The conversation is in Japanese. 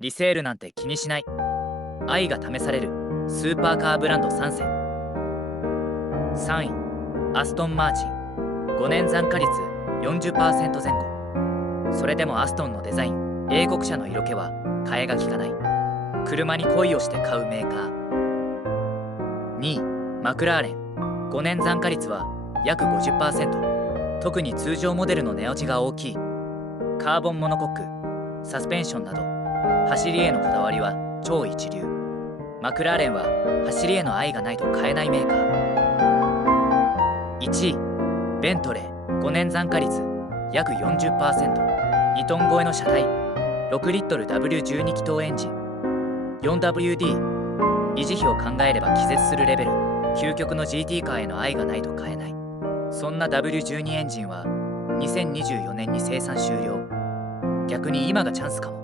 リセールなんて気にしない。愛が試されるスーパーカーブランド参戦。3位、アストンマーチン。5年残価率 40% 前後。それでもアストンのデザイン、英国車の色気は替えが利かない。車に恋をして買うメーカー。2位、マクラーレン。5年残価率は約 50%。特に通常モデルの値落ちが大きい。カーボンモノコック、サスペンションなど走りへのこだわりは超一流。マクラーレンは走りへの愛がないと買えないメーカー。1位、ベントレー。5年残価率約 40%。2トン超えの車体、6リットル W12 気筒エンジン、 4WD。 維持費を考えれば気絶するレベル。究極の GT カーへの愛がないと買えない。そんな W12 エンジンは2024年に生産終了。逆に今がチャンスかも。